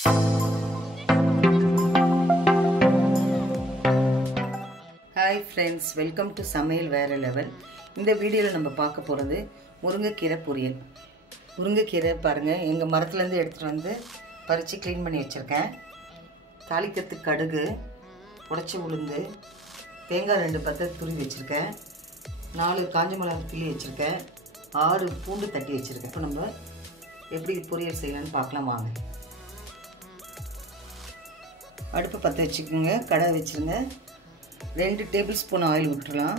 Hi friends, welcome to Samayal Vera Level. இந்த வீடியோல நம்ம பார்க்க போறது முருங்கைக்கீரை பொரியல். முருங்கைக்கீரை பாருங்க, எங்க மரத்துல இருந்து எடுத்துட்டு வந்து பறிச்சு க்ளீன் பண்ணி வச்சிருக்கேன். தாளிக்கிறதுக்கு கடுகு, உடைச்ச உளுந்து, தேங்காய் 2 பத்தை துருவி வச்சிருக்கேன். 4 காஞ்ச மிளகாய் கிள்ளி வச்சிருக்கேன். 6 பூண்டு தட்டி வச்சிருக்கேன். இப்போ நம்ம எப்படி பொரியல் செய்யலாம்னு பார்க்கலாம் வாங்க. அடுப்பு பற்ற வச்சுக்கோங்க, கடாய் வச்சிருங்க. 2 டேபிள் ஸ்பூன் ஆயில் விட்டுறலாம்.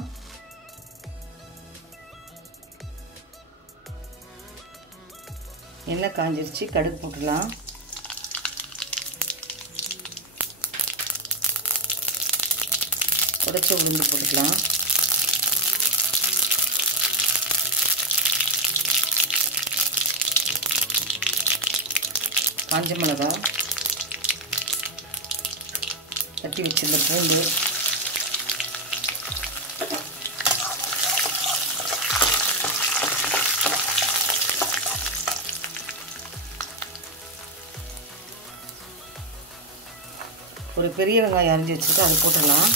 எண்ணெய் காஞ்சிருச்சு, கடுகு போட்டுடலாம். உடைச்ச உளுந்து போட்டுக்கலாம். காஞ்ச மிளகாய், தட்டி வச்சிருந்த பூண்டு, ஒரு பெரிய வெங்காயம் அரிஞ்சு வச்சுட்டு அதை போட்டுடலாம்.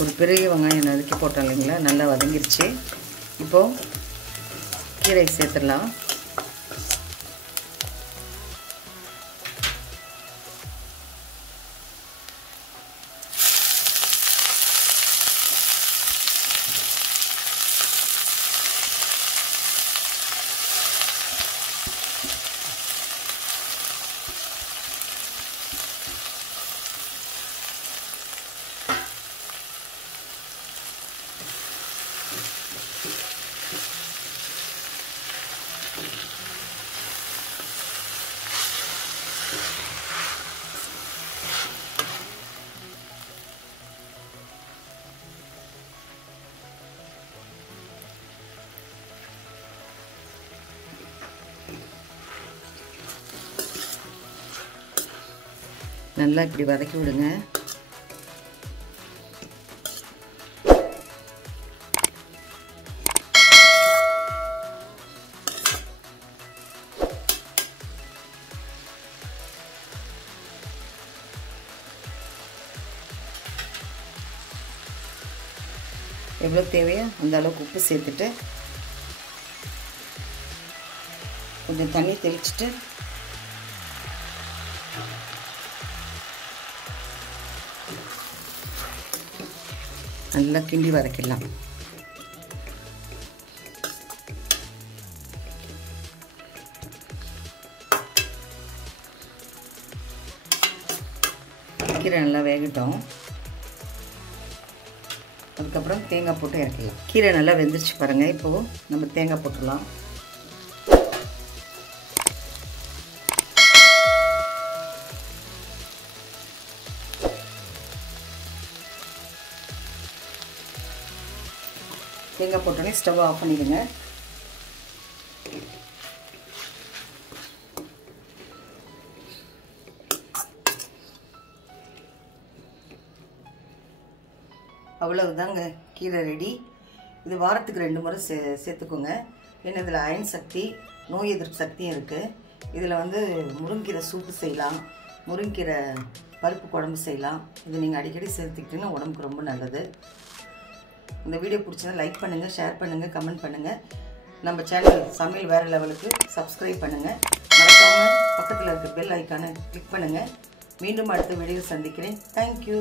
ஒரு பெரிய வெங்காயம் நறுக்கி போட்டோம் இல்லைங்களா, நல்லா வதங்கிருச்சு. இப்போது கீரை சேர்த்துடலாம். நல்லா இப்படி வதக்கி விடுங்க. எவ்வளோ தேவையோ அந்த அளவுக்கு உப்பு சேர்த்துட்டு கொஞ்சம் தண்ணி தெளிச்சுட்டு நல்லா கிண்டி வதக்கிடலாம். கீரை நல்லா வேகட்டும். அதுக்கப்புறம் தேங்காய் போட்டு இறக்கலாம். கீரை நல்லா வெந்துருச்சு பாருங்கள். இப்போது நம்ம தேங்காய் போட்டுடலாம். தேங்காய் போட்டோன்னே ஸ்டவ் ஆஃப் பண்ணிடுங்க. அவ்வளவுதாங்க, கீரை ரெடி. இது வாரத்துக்கு 2 முறை சேர்த்துக்கோங்க. ஏன்னா இதில் அயன் சக்தி, நோய் எதிர்ப்பு சக்தியும் இருக்குது. இதில் முருங்கீரை சூப்பு செய்யலாம், முருங்கீரை பருப்பு குழம்பு செய்யலாம். இது நீங்கள் அடிக்கடி சேர்த்துக்கிட்டீங்கன்னா உடம்புக்கு ரொம்ப நல்லது. இந்த வீடியோ பிடிச்சதா லைக் பண்ணுங்கள், ஷேர் பண்ணுங்கள், கமெண்ட் பண்ணுங்கள். நம்ம சேனல் சமையல் வேறு லெவலுக்கு சப்ஸ்கிரைப் பண்ணுங்கள். மறக்காமல் பக்கத்தில் இருக்க பெல் ஐக்கானை கிளிக் பண்ணுங்கள். மீண்டும் அடுத்த வீடியோ சந்திக்கிறேன். தேங்க்யூ.